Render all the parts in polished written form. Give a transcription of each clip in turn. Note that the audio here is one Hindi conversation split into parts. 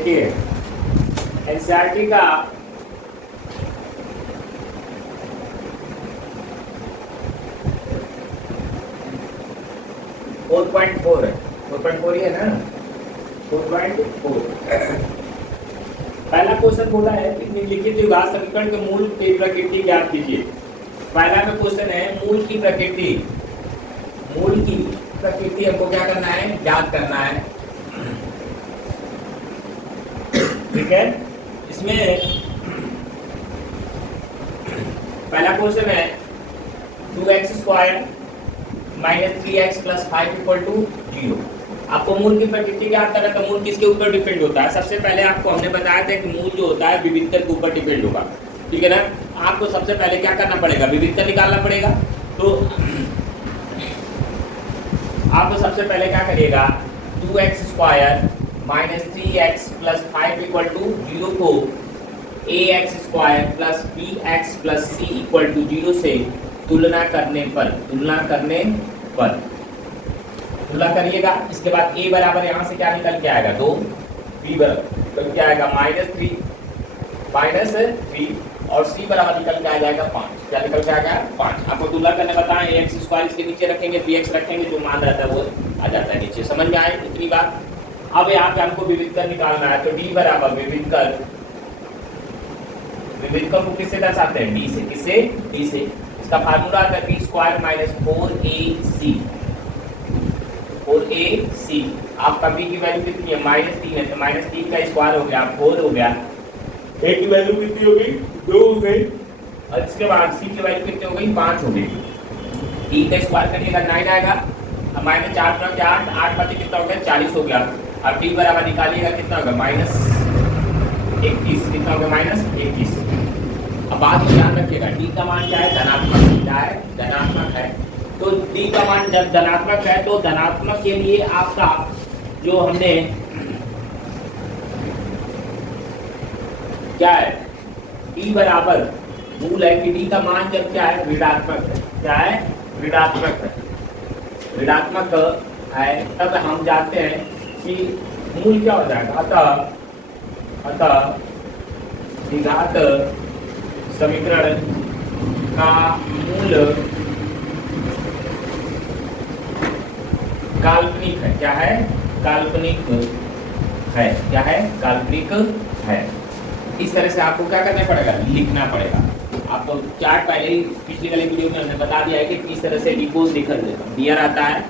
देखिए एनसीईआरटी का फोर पॉइंट फोर है, 4.4 ही है ना, 4.4। पहला क्वेश्चन बोला है कि निम्नलिखित द्विघात समीकरण के मूल की प्रकृति ज्ञात कीजिए। पहला में क्वेश्चन है मूल की प्रकृति, मूल की प्रकृति हमको क्या करना है, ज्ञात करना है। ठीक है, इसमें पहला क्वेश्चन है 2x² minus 3x plus 5 equal to 0। आपको मूल की प्रकृति ज्ञात करना, तो मूल किसके ऊपर डिपेंड होता है? सबसे पहले आपको हमने बताया था कि मूल जो होता है विविधतर के ऊपर डिपेंड होगा। ठीक है ना, आपको सबसे पहले क्या करना पड़ेगा, विविधतर निकालना पड़ेगा। तो आपको सबसे पहले क्या करिएगा, 2x² minus 3x plus 5 equal to 0 को ax² plus bx plus c equal to 0 से तुलना करने पर तुलना करिएगा। इसके बाद a बराबर यहाँ से क्या निकल के आएगा, 2, b बराबर क्या आएगा माइनस 3 और c बराबर निकल के आ जाएगा 5। क्या निकल के आ गया 5। आपको तुलना करने बताएं, ax² इसके नीचे रखेंगे, bx रखेंगे, जो मान रहता है वो आ जाता है नीचे। समझ में आए इतनी बात? अब यहाँ पे हमको विविधकर निकालना है, तो d बराबर विविधकर को किससे दर्शाते हैं, d से। किससे? d से। इसका फार्मूला आता है b² माइनस 4ac। आपका b की वैल्यू कितनी है, -3 है, तो -3 का स्क्वायर हो गया 4 हो गया। a की वैल्यू कितनी हो गई, 2 हो गई। और इसके बाद c की वैल्यू कितनी हो गई, 5 हो गई। d का स्क्वायर करिएगा 9 आएगा। अब -4 × 8, 8 बचे कितना हो गया, 40 हो गया। अब d बराबर निकालिएगा कितना होगा, -21। कितना होगा, -21। अब बात को ध्यान रखिएगा, d का मान क्या है, धनात्मक। क्या है, धनात्मक है। तो d का मान जब धनात्मक है, तो धनात्मक के लिए आपका जो हमने क्या है, d बराबर मूल है कि d का मान जब क्या है, ऋणात्मक है। क्या है, ऋणात्मक है। ऋणात्मक है तब हम जानते हैं कि मूल क्या हो जाएगा। अतः द्विघात समीकरण का मूल काल्पनिक है। क्या है, काल्पनिक है। क्या है, काल्पनिक है। इस तरह से आपको क्या करना पड़ेगा, लिखना पड़ेगा। आपको चार्ट पहले ही पिछली वाली वीडियो में हमने बता दिया है कि किस तरह से डिकोड दिया रहता है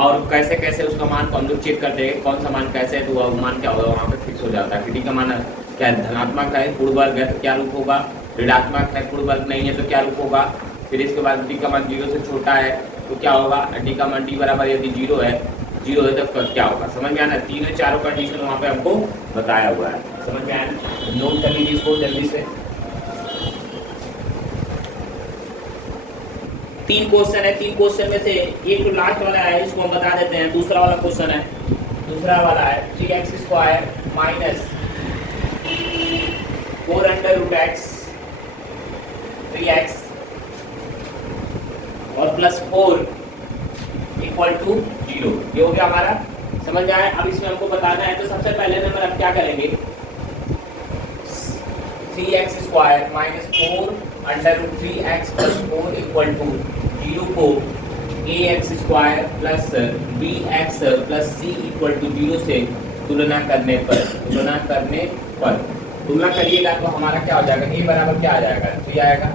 और कैसे कैसे उसका मान को हम लोग चेक करते हैं, कौन सा मान कैसे है, तो वह मान क्या होगा, वहाँ पे फिक्स हो जाता है। डी का मान क्या है, धनात्मक है, पूर्ण वर्ग है, तो क्या रूप होगा, ऋणात्मक है, पूर्ण वर्ग नहीं है, तो क्या रूप होगा। फिर इसके बाद डी का मान 0 से छोटा है तो क्या होगा, डी का मान डी बराबर यदि 0 है तो क्या होगा। समझ में आना, तीनों चारों कंडीशन वहाँ पे हमको बताया हुआ है। समझ में आया, नोट कर लीजिए इसको जल्दी से। 3 क्वेश्चन है, 3 क्वेश्चन में से एक तो लास्ट वाला है, इसको हम बता देते हैं। दूसरा वाला क्वेश्चन है, दूसरा वाला है 3x² माइनस 4√x 3x और प्लस 4 इक्वल टू 0। ये हो गया हमारा। समझ में आया। अब इसमें हमको बताना है, तो सबसे पहले नंबर हम क्या करेंगे, 3x² minus 4√3x plus 4 equal to 0 को ax² plus bx plus c equal to 0 से तुलना करने पर तुलना करिएगा तो हमारा क्या हो जाएगा, a बराबर क्या आ जाएगा, 3 आएगा,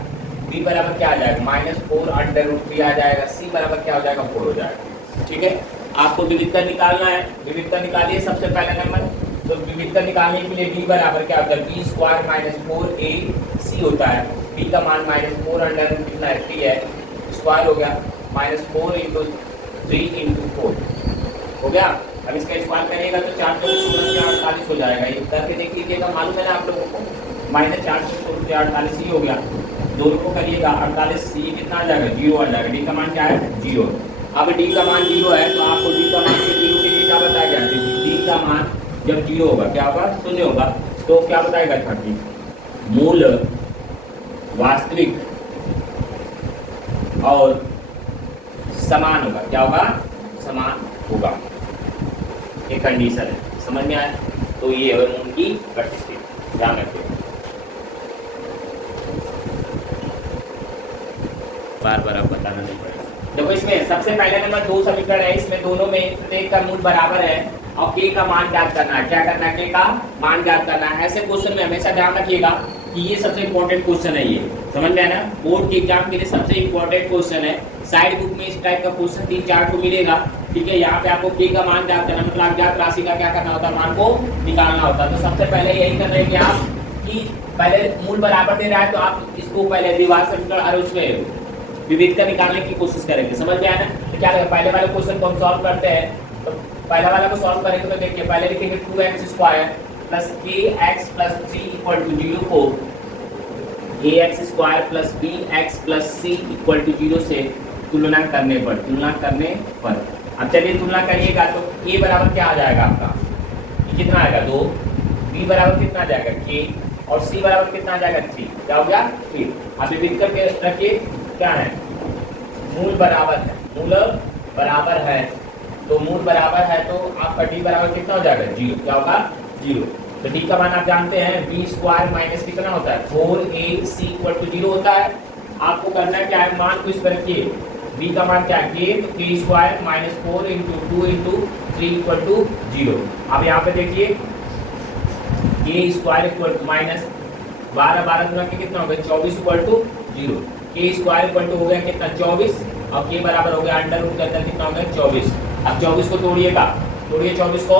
b बराबर क्या आ जाएगा, -4√3 आ जाएगा, c बराबर क्या हो जाएगा, 4 हो जाएगा। ठीक है, आपको विविधता निकालना है। विविधता निकालिए सबसे पहले नंबर। तो विविधता निकालने के लिए b बराबर क्या होता है, b² माइनस 4ac होता है। b का मान -4√3 कितना है, 3 है, स्क्वायर हो गया, -4 × 3 × 4 हो गया। अब इसका स्क्वायर करिएगा तो 4 × 16 48 हो जाएगा। ये करके देख लीजिएगा, मालूम है ना आप लोगों को, -4 × 16 48 ही हो गया। दोनों को करिएगा 48, c कितना आ जाएगा, 0 आ जाएगा। d का मान क्या है, 0। अब d का मान 0 है तो आपको d का मान 0 के लिए क्या बताया गया, d का मान जब 0 होगा क्या होगा, 0 होगा, तो क्या बताएगा, 30 मूल वास्तविक और समान होगा। क्या होगा, समान होगा। एक कंडीशन है। समझ में आया। तो तो ये है मून की गतिशील, ध्यान रखिए। बार बार आप बताना नहीं पड़ेगा। देखो इसमें सबसे पहले नंबर 2 समीकरण है, इसमें दोनों में प्रत्येक का मूल बराबर है और k का मान ज्ञात करना है। क्या करना है? k का मान ज्ञात करना है। ऐसे क्वेश्चन में हमेशा ध्यान रखिएगा कि ये सबसे इंपॉर्टेंट क्वेश्चन है, ये समझ में है ना, बोर्ड के एग्जाम के लिए सबसे इंपॉर्टेंट क्वेश्चन है। साइड बुक में इस टाइप का क्वेश्चन 3-4 को मिलेगा, ठीक है। यहाँ पे आपको k का मान ज्ञात करना, मतलब अज्ञात राशि का क्या करना होता है, मान को निकालना होता है। तो सबसे पहले यही कर रहे हैं कि आप कि पहले मूल बराबर दे रहा है तो आप इसको पहले द्विघात समीकरण और उसमें विविधता निकालने की कोशिश करेंगे, समझ में आया ना। तो क्या लगेगा, पहले वाले क्वेश्चन को हम सॉल्व करते हैं। तो पहला वाला को सॉल्व करेंगे तो देखिए पहले लिखेंगे 2x² plus kx plus 3 equal to 0 को ax² plus bx plus c equal to 0 से तुलना करने पर अब चलिए तुलना करिएगा तो a बराबर क्या आ जाएगा आपका, ये कितना आएगा 2, b बराबर कितना आ जाएगा k और c बराबर कितना आ जाएगा 3, क्या हो गया 3। अब विविध करके रखिए क्या है, मूल बराबर है, मूल बराबर है तो मूल बराबर है तो आपका d बराबर कितना हो जाएगा 0, क्या होगा 0। तो d का मान आप जानते हैं b² माइनस कितना होता है 4ac इक्वल टू 0 होता है। आपको करना है क्या है, मान को इस पर रखिए, b का मान क्या है k, तो k² minus 4 into 2 into 3 equal to 0। अब यहाँ पे देखिए k² इक्वल टू माइनस 12 गुना के कितना हो गया 24 equal to 0, k² equal to हो गया कितना 24 और k बराबर हो गया अंडर रूट के अंदर कितना हो गया 24। अब 24 को तोड़िएगा, तोड़िए 24 को,